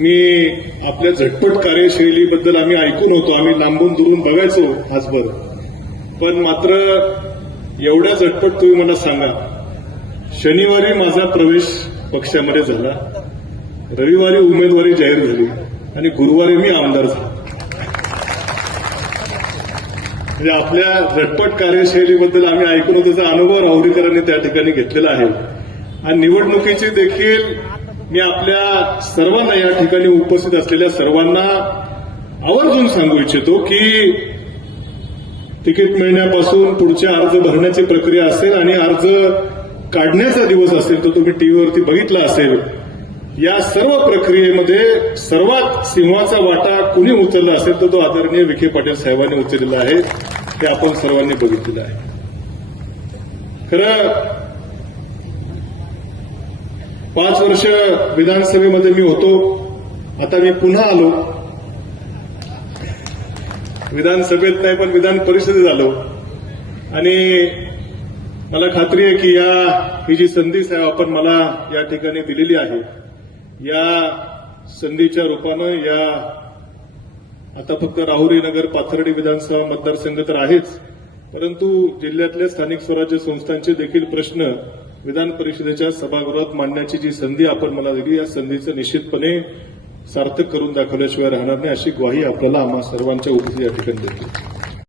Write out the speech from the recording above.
मी आपल्या झटपट कार्यशैलीबद्दल आम्ही ऐकून होतो, आम्ही लांबून दुरून बघायचो आजभर, पण मात्र एवढ्या झटपट तुम्ही मला सांगा, शनिवारी माझा प्रवेश पक्षामध्ये झाला, रविवारी उमेदवारी जाहीर झाली आणि गुरुवारी मी आमदार झालो. म्हणजे आपल्या झटपट कार्यशैलीबद्दल आम्ही ऐकून होतो, त्याचा अनुभव राहुरीकरांनी त्या ठिकाणी घेतलेला आहे. आणि निवडणुकीची देखील मी आपल्या सर्वांना, या ठिकाणी उपस्थित असलेल्या सर्वांना आवर्जून सांगू इच्छितो की तिकीट मिळण्यापासून पुढच्या अर्ज भरण्याची प्रक्रिया असेल आणि अर्ज काढण्याचा दिवस असेल तो तुम्ही टीव्हीवरती बघितला असेल. या सर्व प्रक्रियेमध्ये सर्वात सिंहाचा वाटा कुणी उचलला असेल तर तो आदरणीय विखे पाटील साहेबांनी उचललेला आहे, हे आपण सर्वांनी बघितलेलं आहे. खरं 5 वर्ष विधानसभेमध्ये मी होतो, आता मी पुन्हा आलो, विधानसभेत नाही पण विधान परिषदेत आलो आणि मला खात्री आहे की ही जी संधी साहेब आपण मला या ठिकाणी दिलेली आहे, या संधीच्या रूपानं आता फक्त राहुरी नगर पाथर्डी विधानसभा मतदारसंघ तर आहेच, परंतु जिल्ह्यातल्या स्थानिक स्वराज्य संस्थांचे देखील प्रश्न विधान परिषदेच्या सभागृहात मांडण्याची जी संधी आपण मला दिली, या संधीचं निश्चितपणे सार्थक करून दाखवल्याशिवाय राहणार नाही, अशी ग्वाही आपल्याला आम्हा सर्वांच्या उपस्थित या ठिकाणी देतो.